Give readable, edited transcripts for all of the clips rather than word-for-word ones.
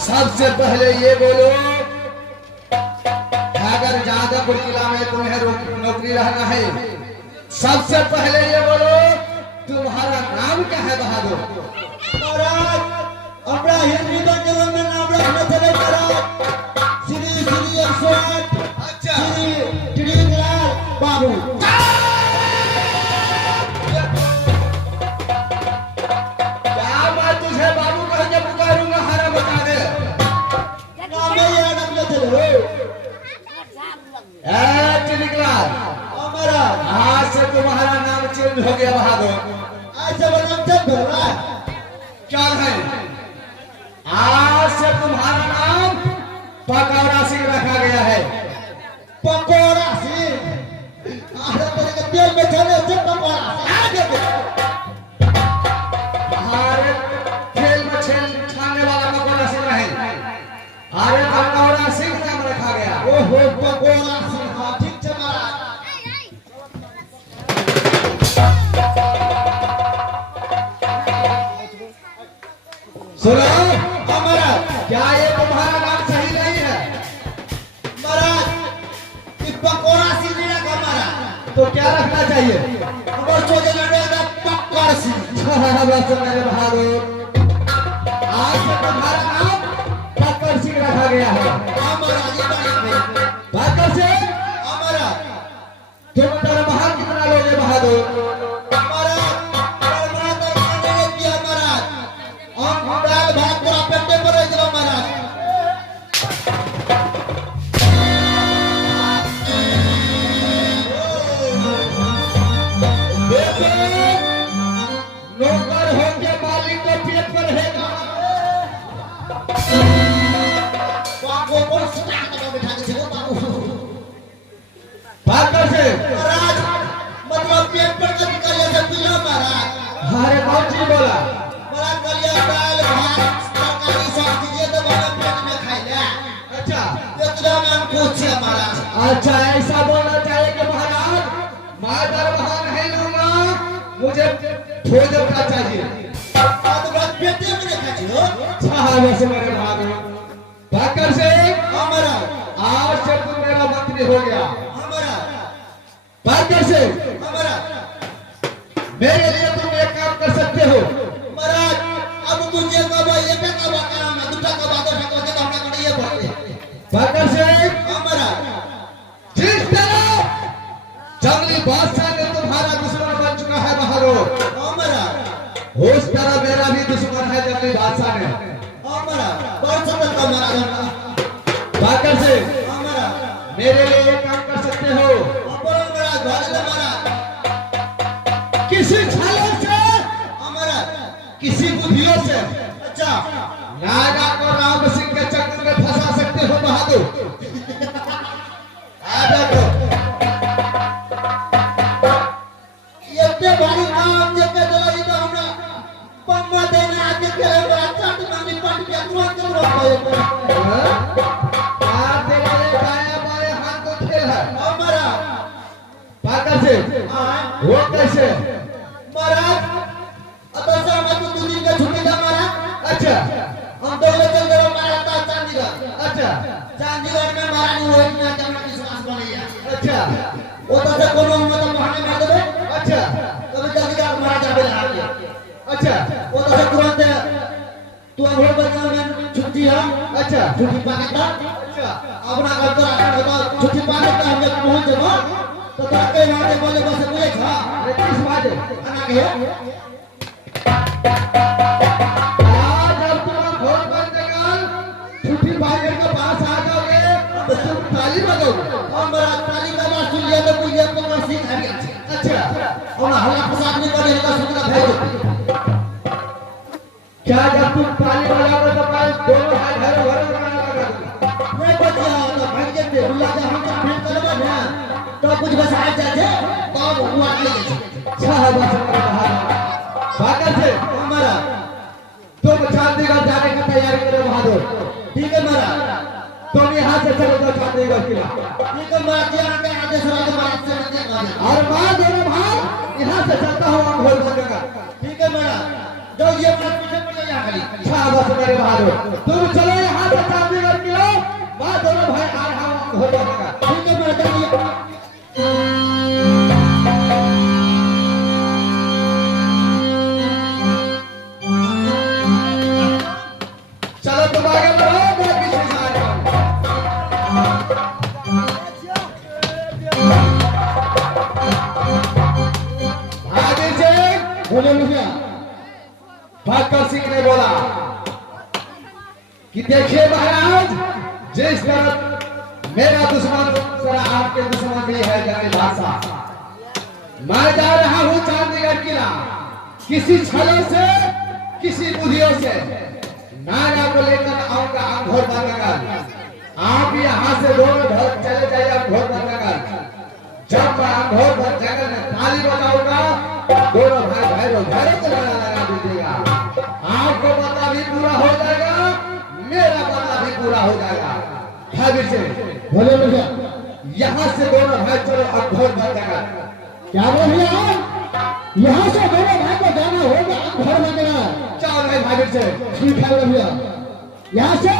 सबसे पहले ये बोलो, अगर जादवपुर किला में तुम्हें नौकरी रहना है, सबसे पहले ये बोलो तुम्हारा नाम क्या है बहादुर? महाराज अपना हिंदी किला में नाम रखना चले महाराज श्री श्री 108 श्री टिड़ीलाल बाबू। क्या मैं तुझे बाबू कह के पुकारूंगा? हरा बता दे। नाम नहीं याद रखना चले टिड़ीलाल, हमारा आज से तुम्हारा नाम चेंज हो गया बहादुर। आज से नाम चेंज हो रहा है। क्या है? आज से तुम्हारा नाम पकौड़ा सिंह रखा गया है। पकौड़ा सिंह आधा तेल में चले से पकौड़ा आगे अरे तेल में छानने वाला पकौड़ा सिंह नहीं, अरे पकौड़ा सिंह नाम रखा गया। ओहो पकौड़ा सिंह, हाँ ठीक है महाराज। सुनो हमारा क्या ये तुम्हारा नाम सही नहीं है? महाराज इस पकौड़ा सिंह नहीं रखा महाराज, तो क्या रखना चाहिए? हमारे सोचे लड़ेगा पकौड़ा सिंह। बस मेरे बहादुर, आज से तुम्हारा नाम पकड़ सिंह रखा गया है। हमारा ये बड़ी पकड़ सिंह, हमारा तुम दरबार कितना लोगे बहादुर? हमारा परमात्मा तो मैंने किया महाराज, हम दाल भात पूरा पेटे पर रह गया महाराज। नौकर होके मालिक को पेट पर रहेगा। बाबू को सुता के बैठा के चलो बाबू। पकड़ सिंह, महाराज मतलब पेट पर कभी कलिया से पीला महाराज। हमारे कौन चीज बोला? महाराज कलिया दाल भात तरकारी सब दीजिए तो बड़ा पेट में खाई ले। अच्छा एकदम हम पूछे महाराज। अच्छा, ऐसा बोलना चाहिए कि महाराज मैं दरबार नहीं लूंगा, मुझे भोजन का चाहिए। तो बस पेटे में नहीं खाती हो। वैसे मेरे बहादुर पकड़ सिंह, हमारा आज से तुम मेरा मंत्री हो गया। हमारा पकड़ सिंह, हमारा मेरे लिए तुम एक काम कर सकते हो। महाराज अब मुझे कब ये पे कब काम है दूसरा कब आगे रखो के हमने कर ये बोलते। पकड़ सिंह, हमारा जिस तरह जंगली बादशाह ने तुम्हारा दुश्मन बन चुका है बहादुर, हमारा उस तरह मेरा भी दुश्मन है जंगली बादशाह ने। हमारा बहुत सब हमारा पकड़ सिंह, हमारा मेरे लिए एक काम कर सकते हो। अपना बड़ा घर हमारा किसी छालों से, हमारा किसी बुद्धियों से अच्छा राजा को राम सिंह के चक्कर में फंसा सकते हो बहादुर। आ देखो, ये पे भारी नाम जे के दला ये तो हमरा पम्मा देना आके के बड़ा चट मानी पट के तुरंत आप देखिए दाएं बाएं हाथ को खेल है। हमारा पकड़ सिंह, वो कैसे? महाराज अब ऐसा हम तो 2 दिन का छुट्टी था महाराज। अच्छा हम तो ले चल गए महाराज का चंडीगढ़। अच्छा चंडीगढ़ में महाराज वो इतना जमा विश्वास बनेगा। अच्छा वो तो से कोनो हम तो बहाने मार देबे। अच्छा कभी चंडीगढ़ महाराज आवे ला। अच्छा वो तो से तुरंत तू अगले बजा में छुट्टी है। अच्छा छुट्टी पाके था अच्छा अपना घर तो रखा तो छुट्टी पाके था हम पहुंच जाबो तो तके मारे बोले बस पूरे खा अरे किस बाजे? आना के आज अब तुम भोज बन जाएगा, छुट्टी भाई के पास आ जाओगे तो तुम ताली बजाओगे। हमारा ताली का बात सुन लिया तो मुझे तो मसीह आ गया। अच्छा और हल्ला प्रसाद नहीं करे का सुनना भेज। क्या जब तुम ताली बजाओगे तो मैं दोनों भाई घर लगा दूंगा। मैं बचिया तो भाग के दे बुला जा हम तो भेंट करबा ना तो कुछ बस आ जाए तब हुआ ले अच्छा बस पकड़ सिंह, हमारा तुम चंडीगढ़ जाने की तैयारी करो बहादुर। ठीक है महाराज। तुम यहाँ से चलो तो चंडीगढ़ किला, ठीक है महाराज जी आगे आदेश राज महाराज से मत और मां दोनों भाई यहाँ से चलता हूँ घोर बनेगा। ठीक है महाराज, जाओ ये अपने पीछे पड़ जाओ यहाँ खाली। शाबाश मेरे बहादुर, तुम चलो यहाँ से चांदी कर किलो, मैं दोनों भाई आ रहा हूँ घोर बनेगा। ठीक है महाराज, जाइए। चलो तुम आगे बढ़ो, मैं पीछे से आ रहा हूँ। आदिल जी, बोले मुखिया। भक्कर सिंह ने बोला कि देखिए महाराज, जिस तरह मेरा दुश्मन तरह आपके दुश्मन भी है जंगली भाषा। मैं जा रहा हूँ चांदीगढ़ किला, किसी छलों से किसी बुद्धियों से नागा को लेकर आऊंगा घोर बनकर। आप यहाँ से दोनों घर चले जाइए घोर बनकर। जब मैं घोर बन जगह में ताली बजाऊंगा, दोनों भाई भैरव भैरव को लगा दीजिएगा। आपको बदला भी पूरा हो जाएगा, मेरा बदला भी पूरा हो जाएगा। भाभी से बोले मुखिया। यहाँ से दोनों भाई चलो घोर बन जगह। क्या बोल भैया? यहाँ से दोनों भाई को जाना होगा घर बनेगा। चलो भाई भाभी से ठीक है भैया, यहाँ से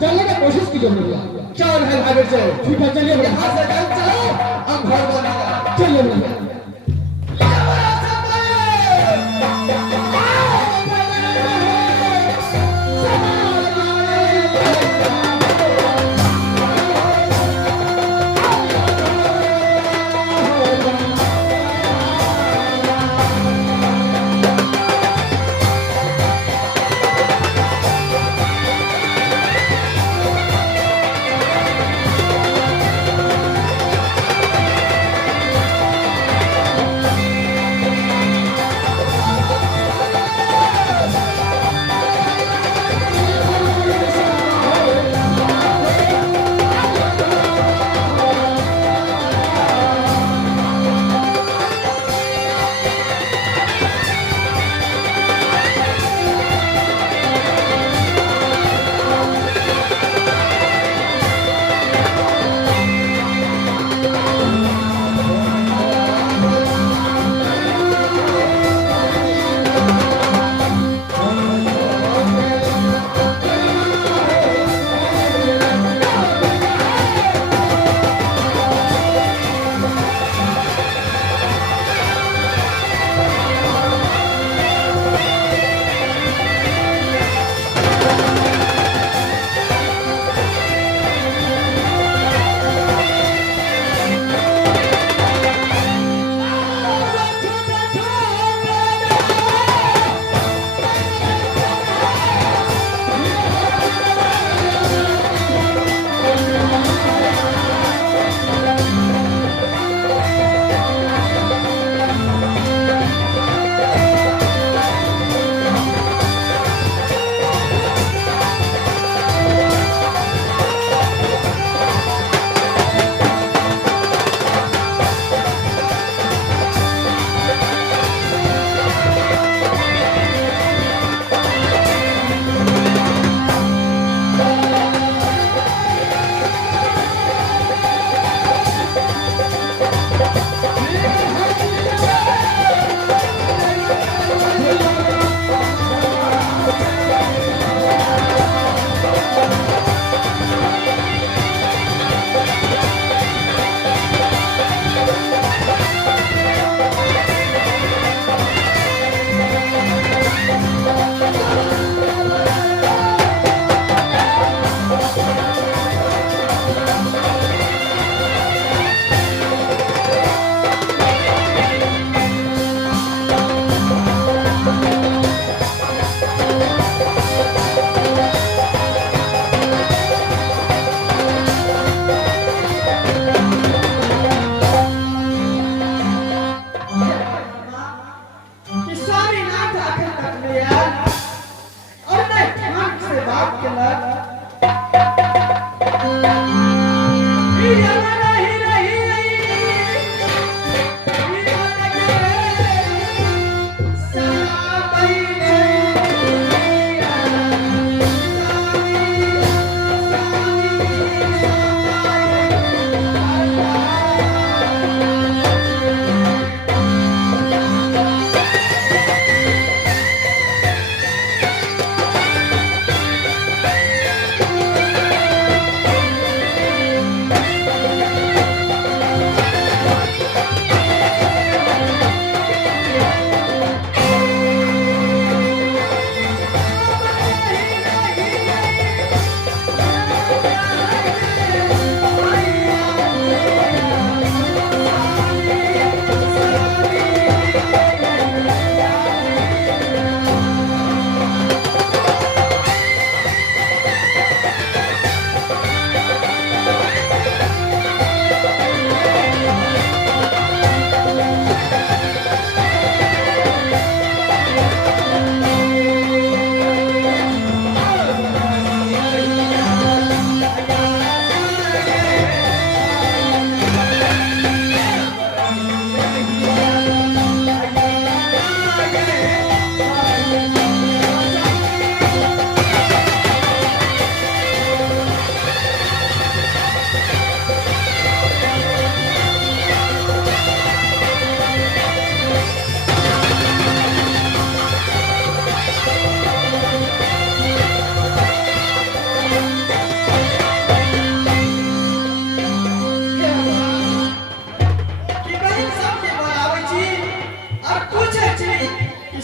चलने की कोशिश कीजिए भैया। चलो भाई भाभी से ठीक है, चलिए भैया। यहाँ से चलो हम घोर बनेगा। चलिए भैया।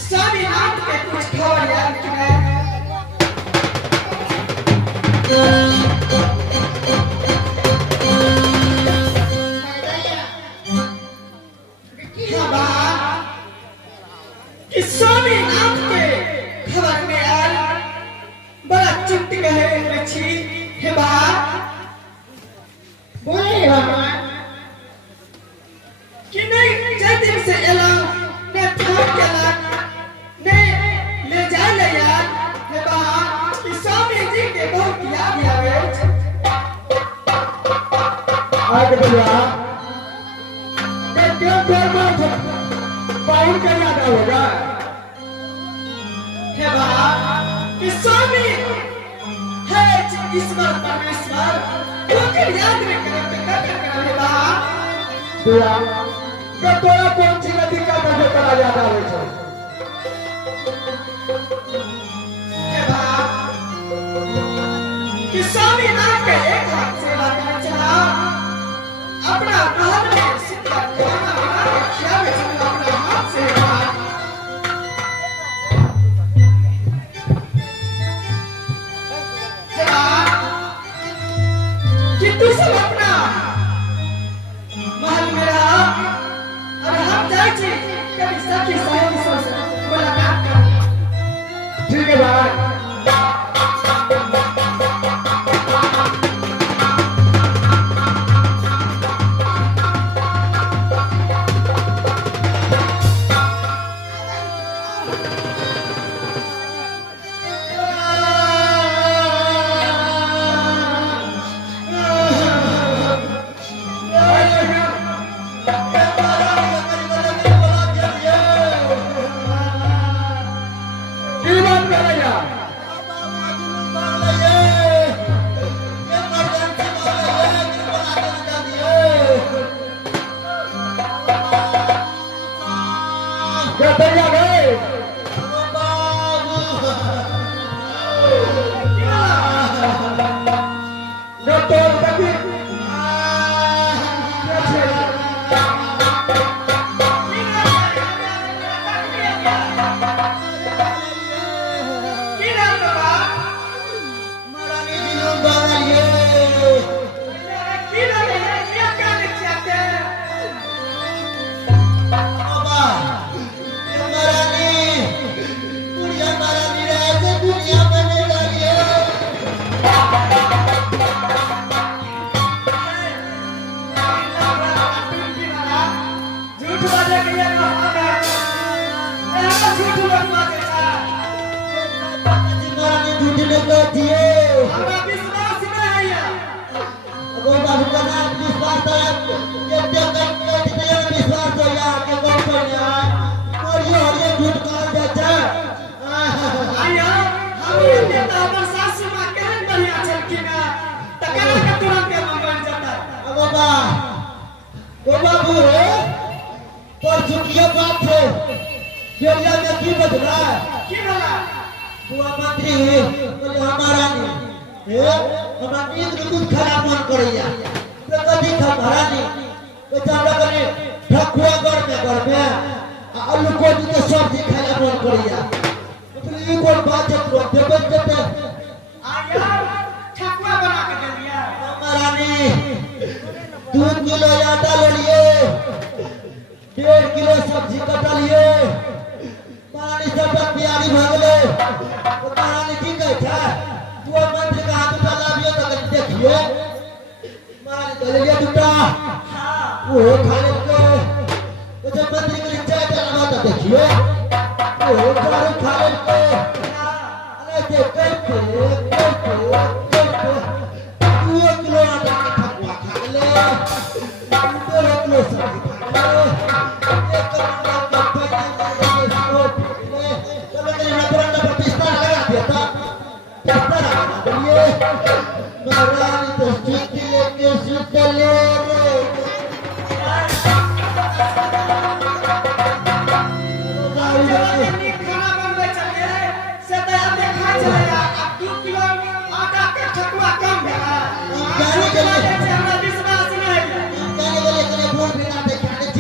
स्वामीनाथ के कुछ खबर याद किया कि स्वामीनाथ के खबर में आया बड़ा चुट गए लक्ष्मी हे बा बोले कि नहीं जल्दी से एला ने थाम गेला ने ले जा ले यार हे बा कि स्वामी जी के बहुत याद आवे आगे बढ़िया क्यों पाउन का याद होगा हे बा कि स्वामी है ईश्वर परमेश्वर वो के याद में कर हे बा तोरा के तोरा कौन सी नदी का मुझे करा याद आवे छे हे बा कि स्वामी नाम के एक हाथ से बात चला अपना हाथ में सिक्का खाना बना के खिलावे चला अपना हाथ से बात हे बा कि तू सब अपना महल में रहा अब हम जाए छी कभी सखी सहेली से मुलाकात कर ठीक है भाई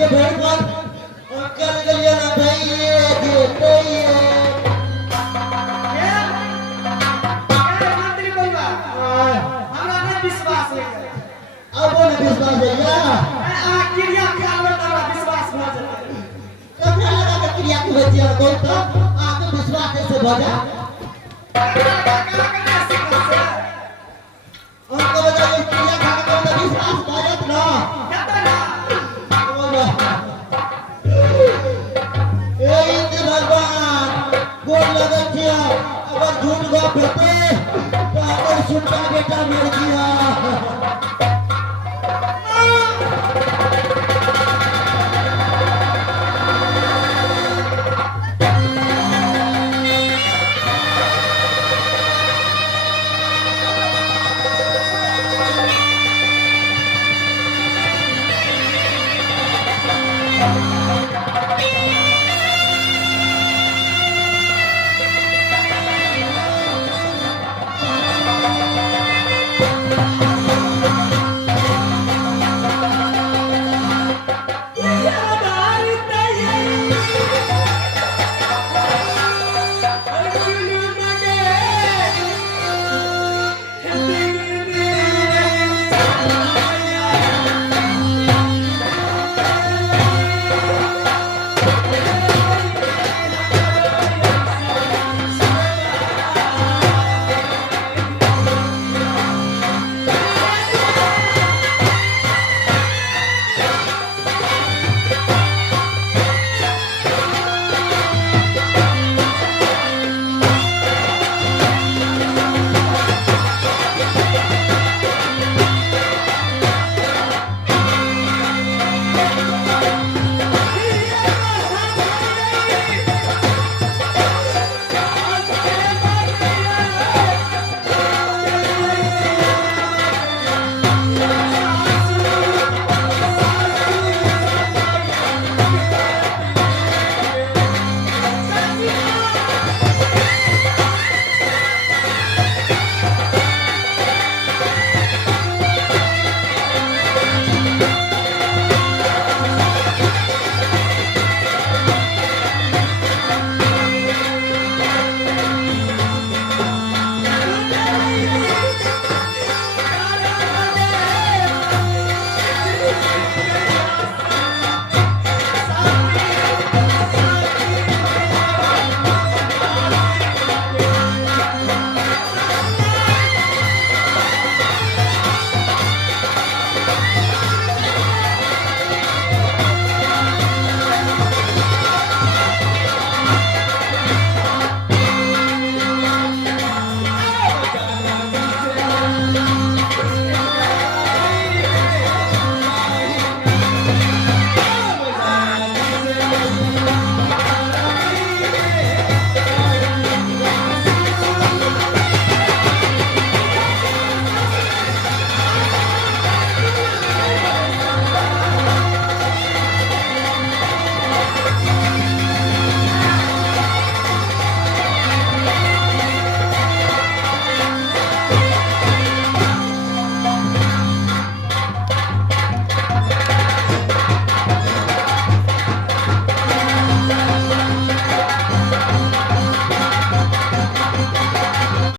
भगवान अंकल गलिया ना भाई ये विश्वास भैया आ क्रिया खालो तोरा विश्वास भ जेतै कपड़ा लगा के क्रिया के बचिया को तो आके विश्वास कैसे भजा हमको बताइए क्रिया खा के तो विश्वास भजत ना बोलो ए इंद्र भगवान बोल लगे छिया अगर झूठ गप हेते तो अगर सुनता बेटा मर गया